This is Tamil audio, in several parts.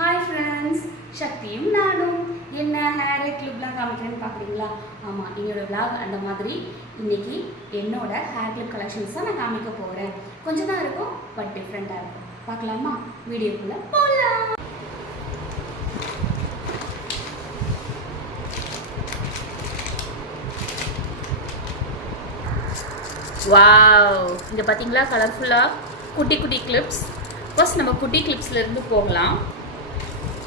ஹாய் ஃப்ரெண்ட்ஸ், சக்தியும் நானும் என்ன ஹேர் கிளிப்லாம் காமிக்கிறேன்னு பார்க்குறீங்களா? ஆமாம், என்னோடய விளாக் அந்த மாதிரி. இன்றைக்கி என்னோட ஹேர் கிளிப் கலெக்ஷன்ஸை நான் காமிக்க போகிறேன். கொஞ்சம் தான் இருக்கும், பட் டிஃப்ரெண்ட்டாக இருக்கும். பார்க்கலாமா? வீடியோக்குள்ளே போகலாம். வாவ், இங்கே பார்த்தீங்களா கலர்ஃபுல்லாக குட்டி குட்டி கிளிப்ஸ். ஃபர்ஸ்ட் நம்ம குட்டி கிளிப்ஸ்லேருந்து போகலாம்.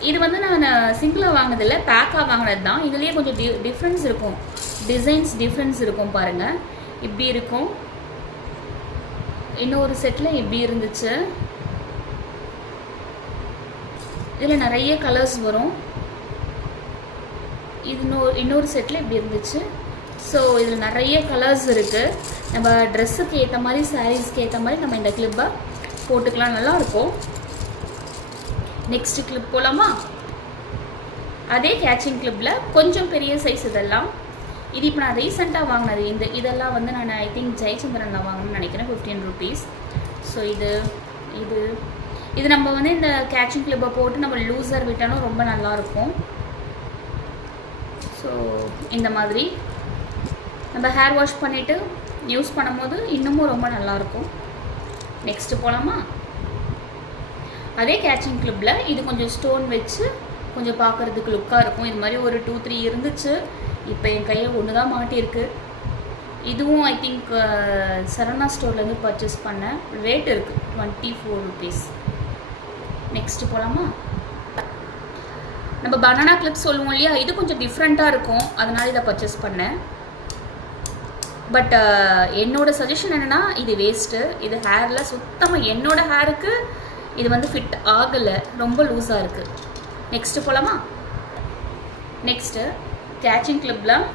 இது வந்து நான் சிங்கிளாக வாங்கினதில்லை, பேக்காக வாங்கினது தான். இதுலேயே கொஞ்சம் டிஃப்ரென்ஸ் இருக்கும், டிஃப்ரென்ஸ் இருக்கும் பாருங்கள். இப்படி இருக்கும், இன்னொரு செட்டில் இப்படி இருந்துச்சு. இதில் நிறைய கலர்ஸ் வரும். இது இன்னொரு செட்டில் இப்படி இருந்துச்சு. ஸோ இதில் நிறைய கலர்ஸ் இருக்குது. நம்ம ட்ரெஸ்ஸுக்கு ஏற்ற மாதிரி, சாரீஸ்க்கு ஏற்ற மாதிரி நம்ம இந்த கிளிப்பை போட்டுக்கலாம், நல்லாயிருக்கும். நெக்ஸ்ட் கிளிப் போகலாமா? அதே கேச்சிங் கிளிப்பில் கொஞ்சம் பெரிய சைஸ். இதெல்லாம் இது இப்போ நான் ரீசெண்டாக வாங்கினது. இதெல்லாம் வந்து நான் ஐ திங்க் ஜெயச்சந்திரனில் வாங்கணும்னு நினைக்கிறேன், 15 rupees. ஸோ இது நம்ம வந்து இந்த கேச்சிங் கிளிப்பை போட்டு நம்ம லூசர் விட்டாலும் ரொம்ப நல்லாயிருக்கும். ஸோ இந்த மாதிரி நம்ம ஹேர் வாஷ் பண்ணிவிட்டு யூஸ் பண்ணும்போது இன்னமும் ரொம்ப நல்லாயிருக்கும். நெக்ஸ்ட்டு போகலாமா? அதே கேச்சிங் கிளிப்பில் இது கொஞ்சம் ஸ்டோன் வச்சு கொஞ்சம் பார்க்குறதுக்கு லுக்காக இருக்கும். இது மாதிரி ஒரு 2-3 இருந்துச்சு. இப்போ என் கையில் ஒன்று தான் மாட்டியிருக்கு. இதுவும் ஐ திங்க் சரவணா ஸ்டோர்லேருந்து பர்ச்சேஸ் பண்ணேன். ரேட் இருக்குது 24 rupees. நெக்ஸ்ட்டு போகலாமா? நம்ம பனானா கிளிப் சொல்லுவோம் இல்லையா, இது கொஞ்சம் டிஃப்ரெண்ட்டாக இருக்கும், அதனால் இதை பர்ச்சேஸ் பண்ணேன். பட் என்னோடய சஜஷன் என்னென்னா, இது வேஸ்ட்டு. இது ஹேரில் சுத்தமாக என்னோடய ஹேருக்கு இது வந்து ஃபிட் ஆகலை, ரொம்ப லூஸாக இருக்குது. நெக்ஸ்ட்டு போகலாமா? நெக்ஸ்ட்டு கேச்சிங் கிளிப்பில்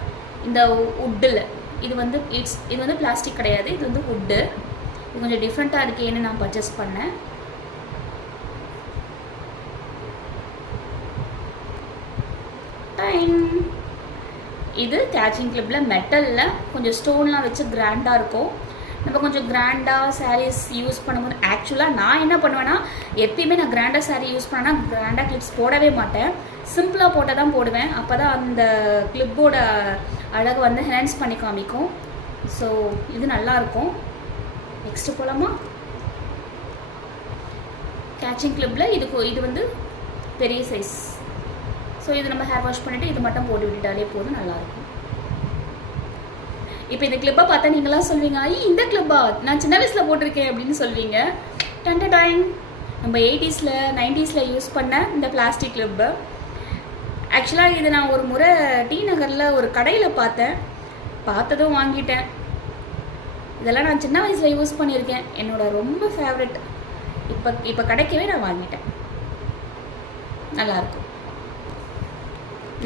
இந்த வுட்டில் இது வந்து பிளாஸ்டிக் கிடையாது, இது வந்து வுட்டு. இது கொஞ்சம் டிஃப்ரெண்ட்டாக இருக்கேன்னு நான் பர்ச்சேஸ் பண்ணேன். இது கேச்சிங் கிளிப்பில் மெட்டலில் கொஞ்சம் ஸ்டோன்லாம் வச்சு கிராண்டாக இருக்கும். நம்ம கொஞ்சம் கிராண்டாக சாரீஸ் யூஸ் பண்ணும்போது, ஆக்சுவலாக நான் என்ன பண்ணுவேன்னா, எப்பயுமே நான் கிராண்டாக சாரீ யூஸ் பண்ணேன்னா கிராண்டாக கிளிப்ஸ் போடவே மாட்டேன். சிம்பிளாக போட்டால் தான் போடுவேன். அப்போ தான் அந்த கிளிப்போட அழகை வந்து ஹென்ஹான்ஸ் பண்ணி காமிக்கும். ஸோ இது நல்லாயிருக்கும். நெக்ஸ்ட்டு போகலாமா? கேச்சிங் கிளிப்பில் இது வந்து பெரிய சைஸ். ஸோ இது நம்ம ஹேர் வாஷ் பண்ணிவிட்டு இது மட்டும் போட்டு விட்டுட்டாலே போதும், நல்லாயிருக்கும். இப்போ இந்த கிளிப்பை பார்த்தா நீங்களாம் சொல்வீங்க, இந்த கிளிப்பா நான் சின்ன வயசில் போட்டிருக்கேன் அப்படின்னு சொல்வீங்க. டைம் நம்ம 80s 90s யூஸ் பண்ண இந்த பிளாஸ்டிக் கிளிப்பு. ஆக்சுவலாக இது நான் ஒரு முறை டி நகரில் ஒரு கடையில் பார்த்ததும் வாங்கிட்டேன். இதெல்லாம் நான் சின்ன வயசில் யூஸ் பண்ணியிருக்கேன், என்னோட ரொம்ப ஃபேவரெட். இப்போ கிடைக்கவே நான் வாங்கிட்டேன், நல்லாயிருக்கும்.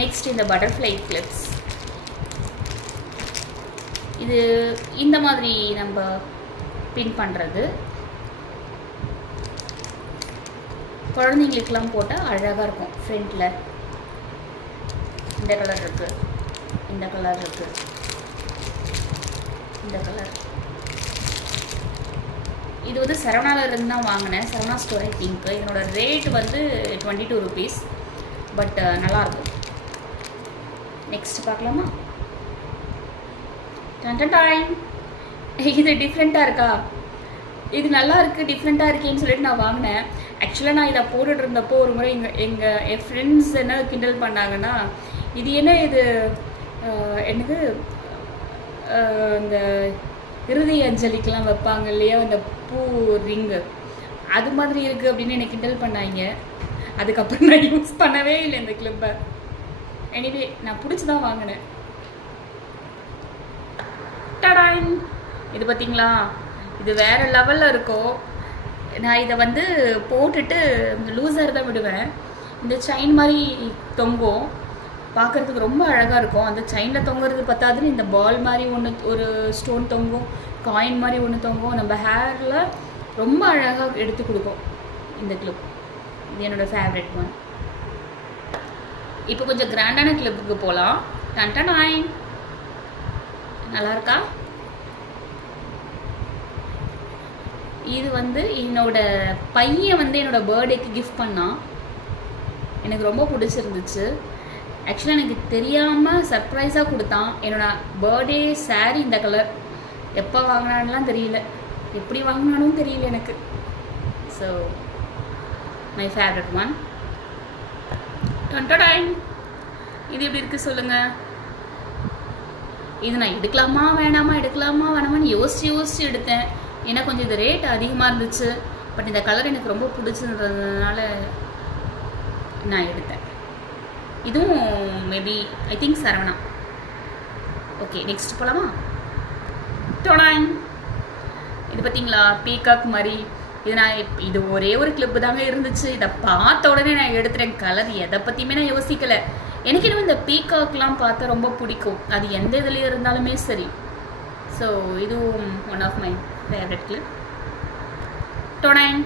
நெக்ஸ்ட் இந்த பட்டர்ஃப்ளை கிளிப்ஸ். இது இந்த மாதிரி நம்ம பின் பண்ணுறது, குழந்தைங்களுக்கெல்லாம் போட்டால் அழகாக இருக்கும். ஃப்ரண்ட்டில் இந்த கலர் இருக்குது, இந்த கலர் இருக்குது, இந்த கலர். இது வந்து சரவணாவிலேருந்து தான் வாங்கினேன், சரவணா ஸ்டோர் ஐ திங்க். இதனோட ரேட் வந்து 22 rupees. பட் நல்லாயிருக்கும். நெக்ஸ்ட் பார்க்கலாமா? டைம் இது டிஃப்ரெண்ட்டாக இருக்கா? இது நல்லா இருக்குது, டிஃப்ரெண்ட்டாக இருக்கேன்னு சொல்லிட்டு நான் வாங்கினேன். ஆக்சுவலாக நான் இதை போட்டுட்டு இருந்தப்போ ஒரு முறை என் ஃப்ரெண்ட்ஸ் என்ன கிண்டல் பண்ணாங்கன்னா, இது என்ன இது எனக்கு இந்த இறுதி அஞ்சலிக்கெலாம் வைப்பாங்க இல்லையா, அந்த பூ ரிங்கு, அது மாதிரி இருக்குது அப்படின்னு என்னை கிண்டல் பண்ணாங்க. அதுக்கப்புறம் நான் யூஸ் பண்ணவே இல்லை இந்த கிளிப்பை. எனிவே நான் பிடிச்சி தான் வாங்கினேன். இது பார்த்தீங்களா, இது வேறு லெவலில் இருக்கும். நான் இதை வந்து போட்டுட்டு லூசர் தான் விடுவேன். இந்த செயின் மாதிரி தொங்கும், பார்க்குறதுக்கு ரொம்ப அழகாக இருக்கும். அந்த செயினில் தொங்குறது பார்த்தாதுன்னு இந்த பால் மாதிரி ஒரு ஸ்டோன் தொங்கும், காயின் மாதிரி ஒன்று தொங்கும். நம்ம ஹேரில் ரொம்ப அழகாக எடுத்து கொடுக்கும் இந்த கிளிப். இது என்னோடய ஃபேவரெட் ஒன். இப்போ கொஞ்சம் கிராண்டான கிளிப்புக்கு போகலாம். நல்லா இருக்கா? இது வந்து என்னோட பையன் வந்து என்னோட பர்த்டேக்கு கிஃப்ட் பண்ணான். எனக்கு ரொம்ப பிடிச்சிருந்துச்சு. ஆக்சுவலாக எனக்கு தெரியாமல் சர்ப்ரைஸாக கொடுத்தான். என்னோட பர்த்டே சாரீ இந்த கலர். எப்போ வாங்கினான்லாம் தெரியல, எப்படி வாங்கினாலும் தெரியல எனக்கு. So my favourite one. Time இது எப்படி இருக்குது சொல்லுங்கள். இது நான் எடுக்கலாமா வேணாமான்னு யோசிச்சு எடுத்தேன். ஏன்னா கொஞ்சம் இது ரேட் அதிகமாக இருந்துச்சு. பட் இந்த கலர் எனக்கு ரொம்ப பிடிச்சிருந்ததுனால நான் எடுத்தேன். இதுவும் maybe I think Saravana. Okay, next போகலாமா? டொடாங். இது பார்த்தீங்களா, பீகாக் மாதிரி. இது ஒரே ஒரு கிளிப்பு தாங்க இருந்துச்சு. இதை பார்த்த உடனே நான் எடுத்துட்டேன். கலர் எதை பற்றியுமே நான் யோசிக்கலை. எனக்கு இன்னும் இந்த பீகாக்லாம் பார்த்தா ரொம்ப பிடிக்கும். அது எந்த இதுலேயும் இருந்தாலுமே சரி. ஸோ இதுவும் one of my favourite clip. டொடாங்.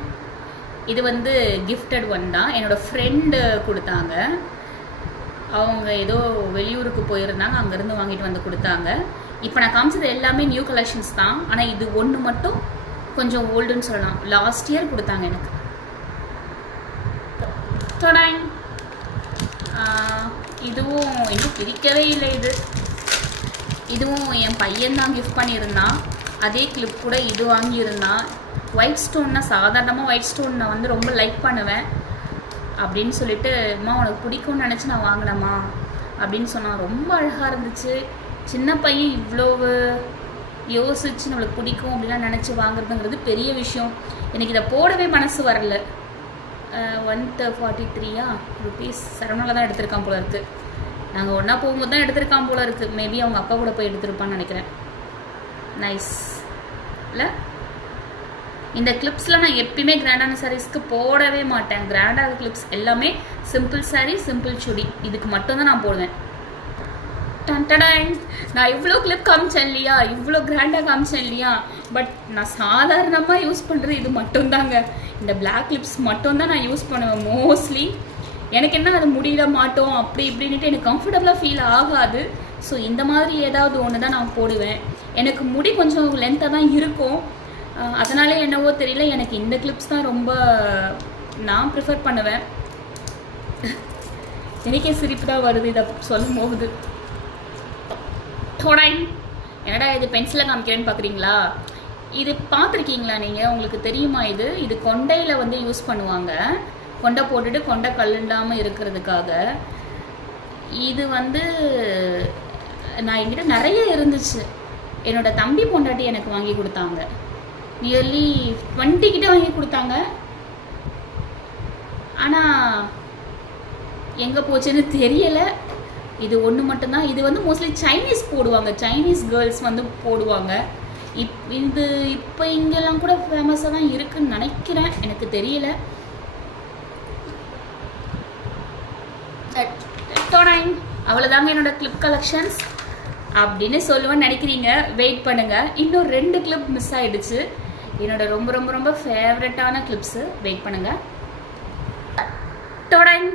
இது வந்து கிஃப்டட் ஒன் தான். என்னோடய ஃப்ரெண்டு கொடுத்தாங்க. அவங்க ஏதோ வெளியூருக்கு போயிருந்தாங்க, அங்கேருந்து வாங்கிட்டு வந்து கொடுத்தாங்க. இப்போ நான் காமிச்சது எல்லாமே நியூ கலெக்ஷன்ஸ் தான். ஆனால் இது ஒன்று மட்டும் கொஞ்சம் ஓல்டுன்னு சொல்லலாம். லாஸ்ட் இயர் கொடுத்தாங்க எனக்கு. டொடாங். இதுவும் இன்னும் பிரிக்கவே இல்லை. இதுவும் என் பையன்தான் கிஃப்ட் பண்ணியிருந்தான். அதே கிளிப் கூட இது வாங்கியிருந்தான். ஒயிட் ஸ்டோன்னா சாதாரணமாக ஒயிட் ஸ்டோன் நான் வந்து ரொம்ப லைக் பண்ணுவேன் அப்படின்னு சொல்லிட்டு, அம்மா உனக்கு பிடிக்கும்னு நினச்சி நான் வாங்கினேம்மா அப்படின்னு சொன்னான். ரொம்ப அழகாக இருந்துச்சு. சின்ன பையன் இவ்வளோ யோசிச்சு நம்மளுக்கு பிடிக்கும் அப்படிலாம் நினச்சி வாங்குறதுங்கிறது பெரிய விஷயம். எனக்கு இதை போடவே மனசு வரல. 143 ருபீஸ் சரவணாவில் தான் எடுத்திருக்கான் போல இருக்குது. நாங்கள் ஒன்றா போகும்போது தான் எடுத்திருக்கான் போல இருக்குது. மேபி அவங்க அப்பா கூட போய் எடுத்திருப்பான்னு நினைக்கிறேன். நைஸ் இல்லை? இந்த கிளிப்ஸில் நான் எப்பயுமே கிராண்டான சாரீஸ்க்கு போடவே மாட்டேன். கிராண்டான கிளிப்ஸ் எல்லாமே சிம்பிள் சாரீ, சிம்பிள் சுடி, இதுக்கு மட்டும்தான் நான் போடுவேன். டன்டடாய். நான் இவ்வளோ கிளிப் காமிச்சேன் இல்லையா, இவ்வளோ கிராண்டாக காமிச்சேன் இல்லையா, பட் நான் சாதாரணமாக யூஸ் பண்ணுறது இது மட்டும்தாங்க. இந்த பிளாக் கிளிப்ஸ் மட்டும்தான் நான் யூஸ் பண்ணுவேன் மோஸ்ட்லி. எனக்கு என்ன அது முடியல மாட்டோம் அப்படி இப்படின்ட்டு எனக்கு கம்ஃபர்டபுளாக ஃபீல் ஆகாது. ஸோ இந்த மாதிரி ஏதாவது ஒன்று தான் நான் போடுவேன். எனக்கு முடி கொஞ்சம் லென்த்தாக தான் இருக்கும். அதனாலே என்னவோ தெரியல, எனக்கு இந்த கிளிப்ஸ் தான் ரொம்ப நான் ப்ரிஃபர் பண்ணுவேன். எனக்கே சிரிப்பு தான் வருது இதை சொல்லும் போது. டொடாங். என்னடா இது பென்சிலில் காமிக்கிறேன்னு பார்க்குறீங்களா? இது பார்த்துருக்கீங்களா நீங்கள்? உங்களுக்கு தெரியுமா? இது கொண்டையில் வந்து யூஸ் பண்ணுவாங்க. கொண்டை போட்டுட்டு கொண்டை கல்லுண்டாமல் இருக்கிறதுக்காக. இது வந்து நான் என்கிட்ட நிறைய இருந்துச்சு. என்னோட தம்பி பொண்டாட்டி எனக்கு வாங்கி கொடுத்தாங்க. நியர்லி 20 கிட்ட வாங்கி கொடுத்தாங்க. ஆனால் எங்கே போச்சுன்னு தெரியலை. இது ஒன்று மட்டும்தான். இது வந்து மோஸ்ட்லி சைனீஸ் போடுவாங்க, சைனீஸ் கேர்ள்ஸ் வந்து போடுவாங்க. இது இப்போ இங்கெல்லாம் கூட ஃபேமஸாக தான் இருக்குன்னு நினைக்கிறேன், எனக்கு தெரியல. அவ்வளோதாங்க என்னோட கிளிப் கலெக்ஷன்ஸ் அப்படின்னு சொல்லுவேன்னு நினைக்கிறீங்க. வெயிட் பண்ணுங்கள், இன்னும் 2 கிளிப் மிஸ் ஆகிடுச்சு. என்னோட ரொம்ப ரொம்ப ரொம்ப ஃபேவரட்டான கிளிப்ஸு. வெயிட் பண்ணுங்கள். டொடாங்.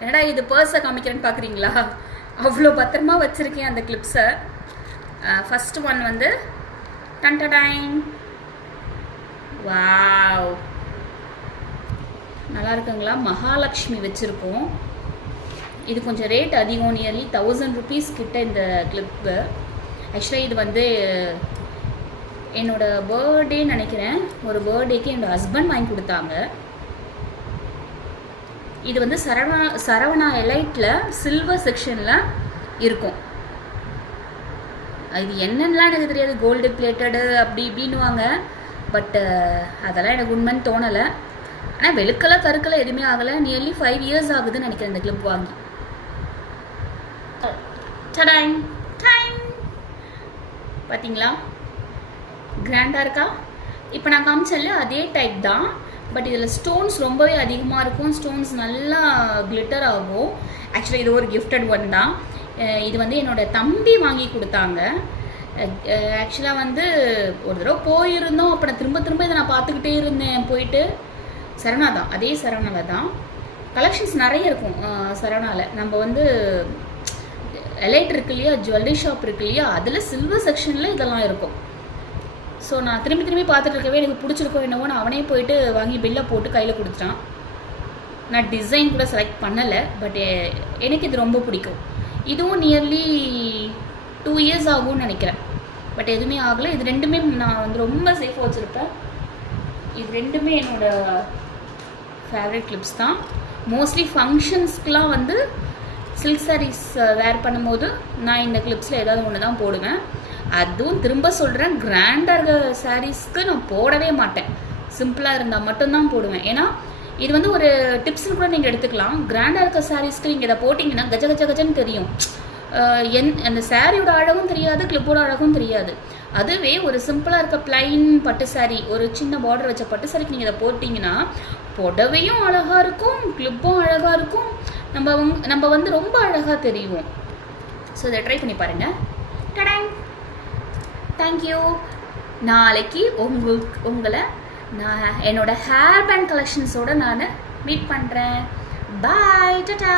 என்னடா இது பர்ஸை காமிக்கிறேன்னு பார்க்குறீங்களா? அவ்வளோ பத்திரமா வச்சுருக்கேன் அந்த கிளிப்ஸை. ஃபஸ்ட்டு ஒன் வந்து டன்டடாங். வாவ், நல்லா இருக்குங்களா? மகாலட்சுமி வச்சுருக்கோம். இது கொஞ்சம் ரேட் அதிகம், நியர்லி 1000 ருபீஸ் கிட்ட இந்த கிளிப்பு. ஆக்சுவலாக இது வந்து என்னோடய பர்த்டேன்னு நினைக்கிறேன். ஒரு பர்த்டேக்கு என்னோடய ஹஸ்பண்ட் வாங்கி கொடுத்தாங்க. இது வந்து சரவணா எலைட்டில் சில்வர் செக்ஷனில் இருக்கும். இது என்னென்னலாம் எனக்கு தெரியாது, கோல்டு பிளேட்டடு அப்படி இப்படின்னுவாங்க. பட்டு அதெல்லாம் எனக்கு உண்மைன்னு தோணலை. ஆனால் வெளுக்கலை கருக்கலை எதுவுமே ஆகலை. நியர்லி 5 இயர்ஸ் ஆகுதுன்னு நினைக்கிறேன் இந்த கிளிப் வாங்கி. டடாங் டைம். பார்த்தீங்களா கிராண்டாக இருக்கா? இப்போ நான் காமிச்சல அதே டைப் தான். பட் இதில் ஸ்டோன்ஸ் ரொம்பவே அதிகமாக இருக்கும். ஸ்டோன்ஸ் நல்லா கிளிட்டர் ஆகும். ஆக்சுவலாக இது ஒரு கிஃப்டட் ஒன் தான். இது வந்து என்னோடய தம்பி வாங்கி கொடுத்தாங்க. ஆக்சுவலாக வந்து ஒரு தடவை போயிருந்தோம். அப்போ நான் திரும்ப இதை நான் பார்த்துக்கிட்டே இருந்தேன். போயிட்டு சரவணா தான், அதே சரவணாவில் தான் கலெக்ஷன்ஸ் நிறைய இருக்கும். சரவணாவில் நம்ம வந்து எலைட் இருக்கு இல்லையா, ஜுவல்லரி ஷாப் இருக்கு இல்லையா, அதில் சில்வர் செக்ஷனில் இதெல்லாம் இருக்கும். ஸோ நான் திரும்பி பார்த்துட்டு இருக்கவே எனக்கு பிடிச்சிருக்கோம் என்னவோ, நான் அவனே போயிட்டு வாங்கி பில்லை போட்டு கையில் கொடுத்துட்டான். நான் டிசைன் கூட செலக்ட் பண்ணலை, பட் எனக்கு இது ரொம்ப பிடிக்கும். இதுவும் நியர்லி 2 இயர்ஸ் ஆகும்னு நினைக்கிறேன், பட் எதுவுமே ஆகலை. இது ரெண்டுமே நான் வந்து ரொம்ப சேஃபாக வச்சுருப்பேன். இது ரெண்டுமே என்னோடய ஃபேவரட் கிளிப்ஸ் தான். மோஸ்ட்லி ஃபங்க்ஷன்ஸ்க்கெலாம் வந்து சில்க் சாரீஸ் வேர் பண்ணும்போது நான் இந்த கிளிப்ஸில் ஏதாவது ஒன்று தான் போடுவேன். அதுவும் திரும்ப சொல்கிறேன், கிராண்டாக இருக்க சாரீஸ்க்கு நான் போடவே மாட்டேன். சிம்பிளாக இருந்தால் மட்டும்தான் போடுவேன். ஏன்னா இது வந்து ஒரு டிப்ஸ்னு கூட நீங்கள் எடுத்துக்கலாம். கிராண்டாக இருக்க சாரீஸ்க்கு நீங்கள் இதை போட்டிங்கன்னா கஜ கஜ கஜன்னு தெரியும். அந்த சாரியோட அழகும் தெரியாது, கிளிப்போட அழகும் தெரியாது. அதுவே ஒரு சிம்பிளாக இருக்க பிளைன் பட்டு சாரீ, ஒரு சின்ன பார்டர் வச்ச பட்டு சாரிக்கு நீங்கள் இதை போட்டிங்கன்னா புடவையும் அழகாக இருக்கும், கிளிப்பும் அழகாக இருக்கும், நம்ம வந்து ரொம்ப அழகாக தெரியும். ஸோ இதை ட்ரை பண்ணி பாருங்கள். டடாங், தேங்க்யூ. நாளைக்கு உங்களை நான் என்னோடய ஹேர் பேண்ட் கலெக்ஷன்ஸோடு நான் மீட் பண்ணுறேன். பாய், டாடா.